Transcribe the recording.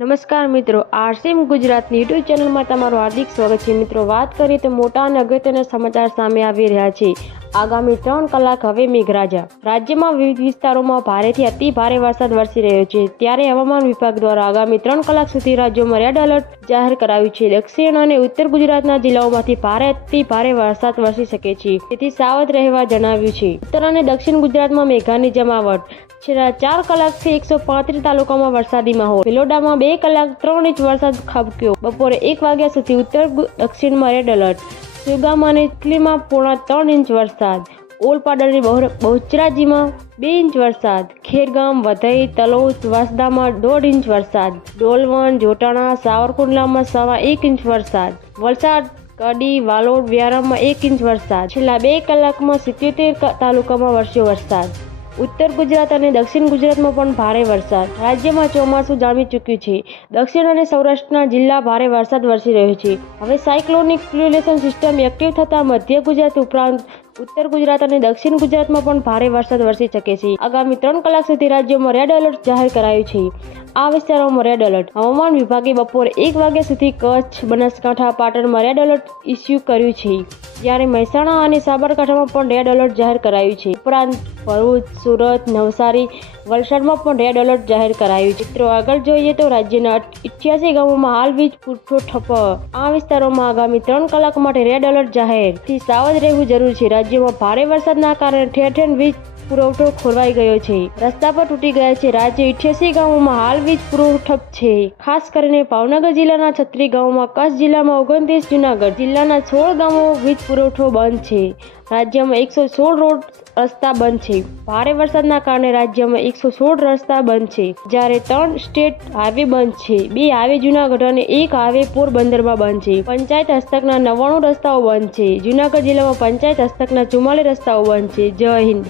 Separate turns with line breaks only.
નમસ્કાર મિત્રો, આરસીએમ ગુજરાતની યુટ્યુબ ચેનલમાં તમારું હાર્દિક સ્વાગત છે. મિત્રો, વાત કરીએ તો મોટા અને અગત્યના સમાચાર સામે આવી રહ્યા છે. આગામી ત્રણ કલાક હવે મેઘરાજા. રાજ્યમાં વિવિધ વિસ્તારોમાં ભારેથી અતિ ભારે વરસાદ વરસી રહ્યો છે. ત્યારે હવામાન વિભાગ દ્વારા આગામી ત્રણ કલાક સુધી રાજ્યોમાં રેડ એલર્ટ જાહેર કરાયું છે. દક્ષિણ અને ઉત્તર ગુજરાતના જિલ્લાઓમાંથી ભારે અતિ ભારે વરસાદ વરસી શકે છે. તેથી સાવધ રહેવા જણાવ્યું છે. ઉત્તર અને દક્ષિણ ગુજરાતમાં મેઘાની જમાવટ. છેલ્લા ચાર કલાકથી એકસો પાંત્રીસ તાલુકામાં વરસાદી માહોલ. ભિલોડામાં બે કલાક ત્રણ ઇંચ વરસાદ ખાબક્યો. બપોરે એક વાગ્યા સુધી ઉત્તર, દક્ષિણમાં રેડ એલર્ટ. સુગામ અને ઇટલીમાં પોણા ત્રણ ઇંચ વરસાદ ઓલપાડરની બહુ- બહુચરાજીમાં બે ઇંચ વરસાદ, ખેરગામ, વધઈ, તલોદ, વાસદામાં દોઢ ઇંચ વરસાદ, ડોલવણ, જોટાણા, સાવરકુંડલામાં સવા એક ઇંચ વરસાદ, વલસાડ, કડી, વાલોડ, વ્યારામાં એક ઇંચ વરસાદ, છેલ્લા બે કલાકમાં સિત્યોતેર તાલુકામાં વરસ્યો વરસાદ. ઉત્તર ગુજરાત અને દક્ષિણ ગુજરાતમાં પણ ભારે વરસાદ. રાજ્યમાં ચોમાસું જામી ચૂક્યું છે. દક્ષિણ અને સૌરાષ્ટ્રના જિલ્લા ભારે વરસાદ વરસી રહ્યો છે. હવે સાયક્લોનિક ફ્લ્યુલેશન સિસ્ટમ એક્ટિવ થતાં મધ્ય ગુજરાત ઉપરાંત ઉત્તર ગુજરાત અને દક્ષિણ ગુજરાતમાં પણ ભારે વરસાદ વરસી શકે છે. આગામી ત્રણ કલાક સુધી રાજ્યમાં રેડ એલર્ટ જાહેર કરાયું છે. આ વિસ્તારોમાં રેડ એલર્ટ હવામાન વિભાગે બપોરે એક વાગ્યા સુધી કચ્છ, બનાસકાંઠા, પાટણમાં રેડ એલર્ટ ઇસ્યુ કર્યું છે. જ્યારે મહેસાણા અને સાબરકાંઠામાં પણ રેડ એલર્ટ જાહેર કરાયું છે. ઉપરાંત ભરૂચ, સુરત, નવસારી, વલસાડમાં પણ રેડ એલર્ટ જાહેર કરાયું છે. મિત્રો, આગળ જોઈએ તો રાજ્યના ઇઠ્યાસી ગામોમાં હાલ વીજ પુરવઠો ઠપ આ વિસ્તારોમાં આગામી ત્રણ કલાક માટે રેડ એલર્ટ જાહેરથી સાવધ રહેવું જરૂરી છે. રાજ્યમાં ભારે વરસાદના કારણે ઠેર ઠેર વીજ પુરવઠો ખોરવાઈ ગયો છે. રસ્તા પર તૂટી ગયા છે. રાજ્ય ઇઠ્યાસી ગામોમાં હાલ વીજ પુરવઠો ઠપ છે. ખાસ કરીને ભાવનગર જિલ્લાના છત્રી ગામોમાં કચ્છ જિલ્લામાં ઓગણત્રીસ, જુનાગઢ જિલ્લાના સોળ ગામો વીજ પુરવઠો બંધ છે. રાજ્યમાં એકસો સોળ રોડ રસ્તા બંધ છે. ભારે વરસાદના કારણે રાજ્યમાં એકસો સોળ રસ્તા બંધ છે. જ્યારે ત્રણ સ્ટેટ હાઈવે બંધ છે. બે હાઈવે જુનાગઢ અને એક હાઈવે પોરબંદરમાં બંધ છે. પંચાયત હસ્તકના નવ્વાણું રસ્તાઓ બંધ છે. જુનાગઢ જિલ્લામાં પંચાયત હસ્તકના ચુમ્માલીસ રસ્તાઓ બંધ છે. જય હિન્દ.